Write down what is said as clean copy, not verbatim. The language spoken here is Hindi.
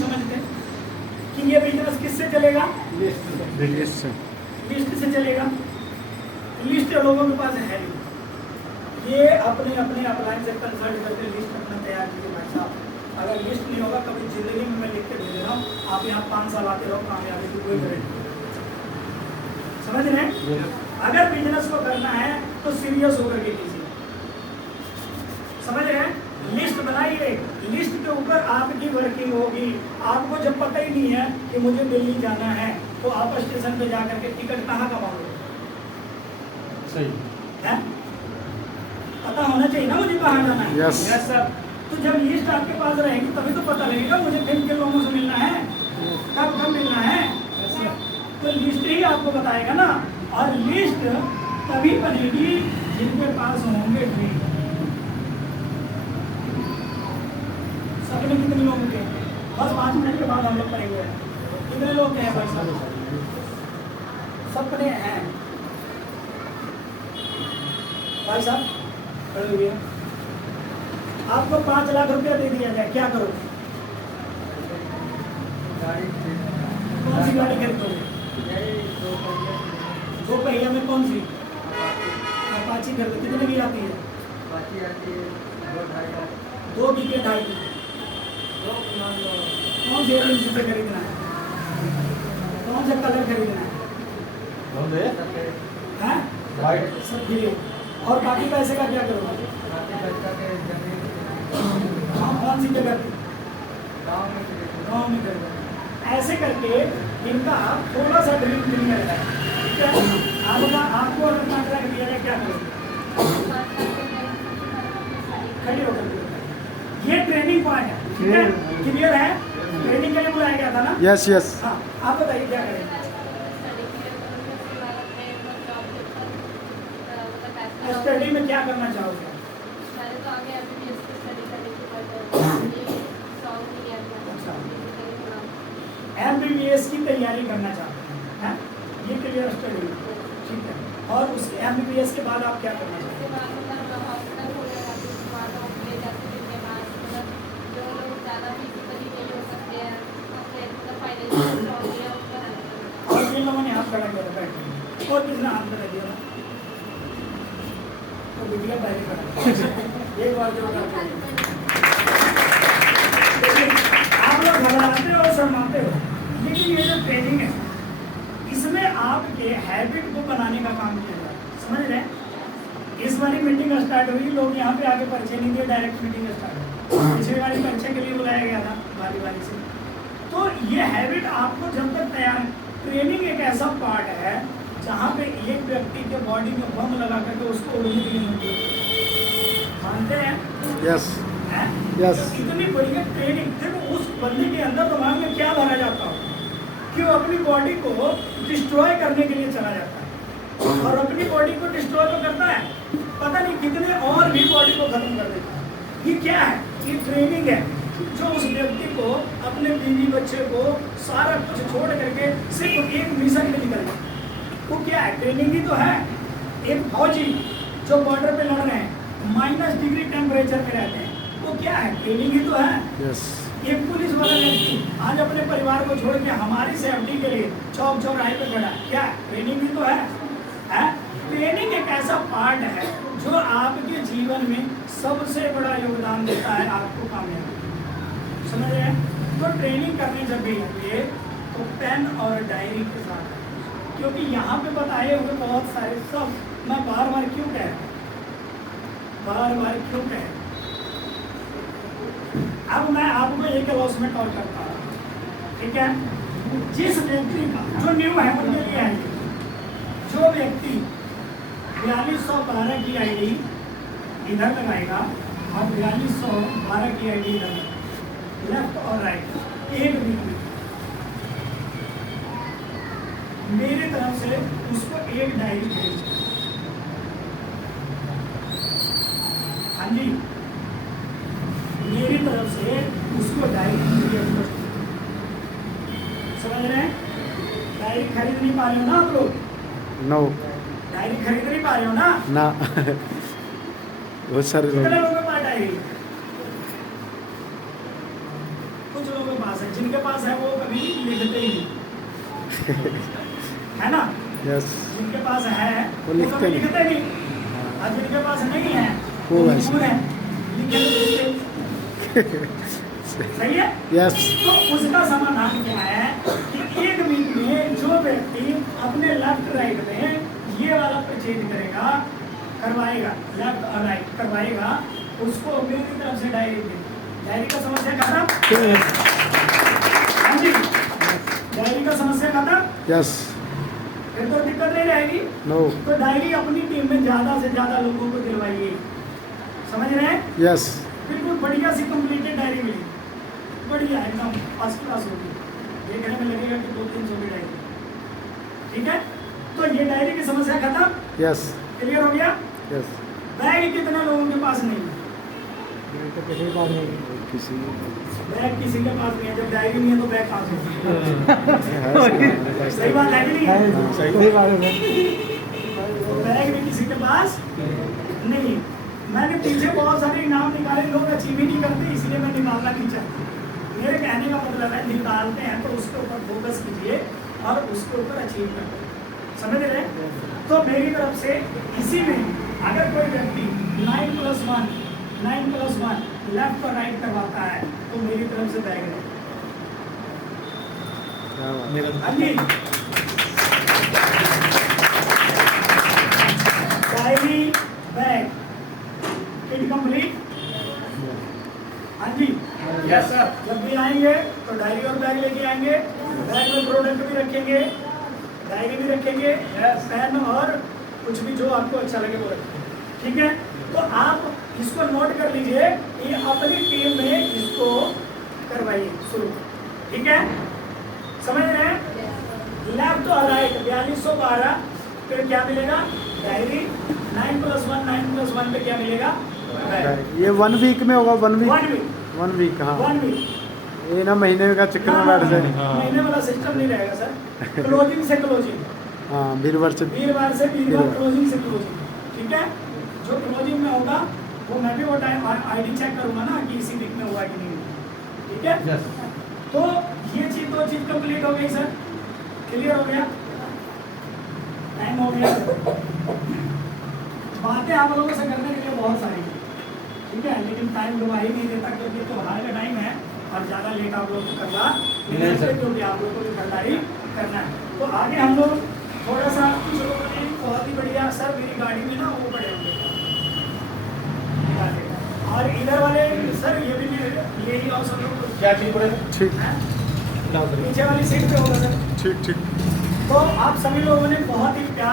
समझते कि ये बिजनेस किससे चलेगा? लिस्ट से। लिस्ट से चलेगा। लिस्ट लोगों के पास है नहीं, ये अपने अपने अपलाइन से कंसल्ट करके लिस्ट अपना तैयार कीजिए भाई साहब। अगर लिस्ट नहीं होगा कभी जिंदगी में, मैं लिख के दे रहा हूँ, आप यहाँ 5 साल आते रहो, कामयाबी की कोई गारंटी नहीं। समझ रहे हैं? अगर बिजनेस को करना है तो सीरियस होकर के कीजिए। समझ रहे हैं? लिस्ट बनाइए, लिस्ट के ऊपर आपकी वर्किंग होगी। आपको जब पता ही नहीं है कि मुझे दिल्ली जाना है, तो आप स्टेशन पे जाकर के टिकट कहाँ का मांगोगे? सही है? पता होना चाहिए ना मुझे कहाँ जाना है। Yes sir. तो जब लिस्ट आपके पास रहेगी तभी तो पता लगेगा मुझे किन किन लोगों से मिलना है, कब कब मिलना है। तो लिस्ट ही आपको बताएगा ना। और लिस्ट तभी बनेगी जिनके पास होंगे ट्रेन। सपने कितने लोगों के? बस 5 मिनट के बाद हम लोग करेंगे। कितने लोग हैं भाई साहब? सपने हैं भाई साहब, खड़े हुए। आपको 5 लाख रुपया दे दिया जाए, क्या करोगे? कौन सी गाड़ी खरीदोगे? 2 पहिया में कौन सी? अपाची खरीदो। कितने की आती है? 2 की के 2.5 की। कौन से एजेंसी से खरीदना है? कौन सा कलर खरीदना है? सब फ्री। और बाकी पैसे का क्या करोगे? कौन सी जगह पे? गाँव में खरीदो। ऐसे करके इनका थोड़ा सा ड्रीम क्लियर है। ठीक है? आपको अगर 5 लाख दिया जाए, क्या करोगे? खड़ी होकर ये ट्रेनिंग पॉइंट है। ठीक है? क्लियर है? ट्रेनिंग के लिए बुलाया गया था ना? Yes yes. हाँ, आप बताइए क्या करेंगे? स्टडी में क्या करना चाहोगे? MBBS की तैयारी करना चाहते हैं, ये क्लियर स्टडी। ठीक है। और उस MBBS के बाद आप क्या करना चाहते हैं? और जिन लोगों ने हाथ खड़ा किया बैठ, और किसने हाथ खड़ा किया? तो बिटिया पहले खड़ा। एक बार जो आप लोग घबराते हो, शर्माते हो, लेकिन ये जो ट्रेनिंग है इसमें आपके हैबिट को बनाने का काम किया जाता है। समझ रहे हैं? इस बारी मीटिंग स्टार्ट हुई, लोग यहाँ पे आके परिचय नहीं दिए, डायरेक्ट मीटिंग स्टार्ट हुई। पिछली बारी परिचय के लिए बुलाया गया था बारी बारी से। तो ये हैबिट आपको जब तक तैयार, ट्रेनिंग एक ऐसा पार्ट है जहाँ पे एक व्यक्ति के बॉडी में बम लगा करके उसको उड़ने के लिए मिलती है। मानते हैं? यस है? यस। तो इतनी बढ़िया ट्रेनिंग। देखो उस बंदे के अंदर दिमाग में क्या भरा जाता हो कि वो अपनी बॉडी को डिस्ट्रॉय करने के लिए चला जाता है, और अपनी बॉडी को डिस्ट्रॉय तो करता है, पता नहीं कितने और भी बॉडी को खत्म कर देता है। ये क्या है? ये ट्रेनिंग है जो उस व्यक्ति को, अपने बीवी बच्चे को सारा कुछ छोड़ करके सिर्फ एक मिशन पे निकल जाए। वो क्या है? ट्रेनिंग ही तो है। एक फौजी जो बॉर्डर पे लड़ रहे हैं, -डिग्री टेम्परेचर में रहते हैं, वो क्या है? ट्रेनिंग ही तो है। यस। एक पुलिस वाला व्यक्ति आज अपने परिवार को छोड़ के हमारी सेफ्टी के लिए चौक चौराहे पे खड़ा है, क्या है? ट्रेनिंग ही तो है। ट्रेनिंग एक ऐसा पार्ट है जो आपके जीवन में सबसे बड़ा योगदान देता है आपको कामयाबी। समझ रहे हैं? तो ट्रेनिंग करने जब भी लगे तो पेन और डायरी के साथ, क्योंकि यहाँ पे बताए हुए बहुत सारे सब मैं बार बार क्यों कह अब मैं आपको एक अनाउंसमेंट और करता हूँ। ठीक है? जिस व्यक्ति का जो न्यू है उनके लिए है, जो व्यक्ति 4212 की आईडी इधर लगाएगा और 4212 की आईडी इधर, लेफ्ट और राइट एक वीक में मेरी तरफ से उसको एक डायरी भेज। हाँ जी, मेरी तरफ से उसको डायरी। समझ रहे हैं? डायरी खरीद नहीं पा रहे हो ना आप लोग? नो। डायरी खरीद नहीं पा रहे हो ना? ना। बहुत सारे लोग। कितने लोगों के पास डायरी? कुछ लोगों के पास है। जिनके पास है वो कभी लिखते ही नहीं, है ना? यस जिनके पास है वो वो लिखते कभी नहीं। लिखते नहीं, और जिनके पास नहीं है वो वो वैसे। मजबूर है लिखे तो सही है। यस तो उसका समाधान क्या है कि 1 वीक में जो व्यक्ति अपने लेफ्ट राइट में ये वाला परचेज करेगा, करवाएगा, लेफ्ट और राइट करवाएगा, उसको मेरी तरफ से डायरी दे। डायरी का समस्या खत्म। हाँ जी, डायरी का समस्या खत्म, यस फिर तो दिक्कत नहीं रहेगी। नो तो डायरी अपनी टीम में ज्यादा से ज्यादा लोगों को दिलवाइए, समझ रहे हैं? यस बिल्कुल बढ़िया सी कंप्लीटेड डायरी मिली, बढ़िया एकदम फर्स्ट क्लास होगी, देखने में लगेगा कि 2-3 की डायरी, ठीक है? तो ये डायरी की समस्या खत्म, यस क्लियर हो गया? यस बैग कितने लोगों के पास नहीं है? किसी बैग किसी के पास नहीं है। जब डायरी नहीं है तो बैग कहाँ से होगा? सही बात है कि नहीं है? सही बात है बैग भी किसी के पास नहीं। मैंने पीछे बहुत सारे इनाम निकाले, लोग अचीव ही नहीं करते, इसलिए मैं निकालना नहीं चाहता। मेरे कहने का मतलब है निकालते हैं तो उसके ऊपर फोकस कीजिए और उसके ऊपर अचीव करते हैं, समझ रहे हैं? तो मेरी तरफ से इसी में अगर कोई व्यक्ति 9+1 लेफ्ट और राइट करवाता है तो मेरी तरफ से बैग है। क्या बात हाँ जी, डायरी बैग किट कंप्लीट। हाँ जी, यस सर। जब भी आएंगे तो डायरी और बैग लेके आएंगे, बैग में प्रोडक्ट भी रखेंगे, डायरी भी रखेंगे, पेन और कुछ भी जो आपको अच्छा लगे वो रखेंगे, ठीक है? तो आप इसको नोट कर लीजिए, ये अपनी टीम में इसको करवाइए शुरू, ठीक है? समझ रहे हैं? लेफ्ट और राइट 4212, फिर क्या मिलेगा? डायरी। 9+1 पे क्या मिलेगा? है? ये 1 वीक में होगा 1 वीक 1 वीक 1 वीक हाँ 1 वीक ये ना महीने का चक्कर में बैठ जाए महीने वाला सिस्टम नहीं रहेगा सर। क्लोजिंग से क्लोजिंग, हाँ वीरवार से वीरवार से वीरवार, वीरवार। क्लोजिंग से क्लोजिंग, ठीक है? जो क्लोजिंग में होगा वो मैं भी वो टाइम आईडी चेक करूंगा ना कि इसी वीक में हुआ कि नहीं हुआ, ठीक है? यस। तो ये चीज 2 चीज कंप्लीट हो गई सर, क्लियर हो गया? टाइम हो गया, बातें आप लोगों से करने के लिए बहुत सारी हैं, ठीक है? लेकिन टाइम दुआ ही नहीं देता क्योंकि त्योहार का टाइम है और ज़्यादा लेट आप लोग को करना नहीं है, क्योंकि आप लोग को भी खरीदारी करना है। तो आगे हम लोग थोड़ा सा कुछ लोगों ने बहुत ही बढ़िया सर मेरी गाड़ी में ना वो पड़े होंगे और इधर वाले सर ये भी यही ऑप्शन लोग क्या चीज पड़ेगा? ठीक पीछे वाली सीट पे होगा सर। ठीक ठीक तो आप सभी लोगों ने बहुत ही प्यार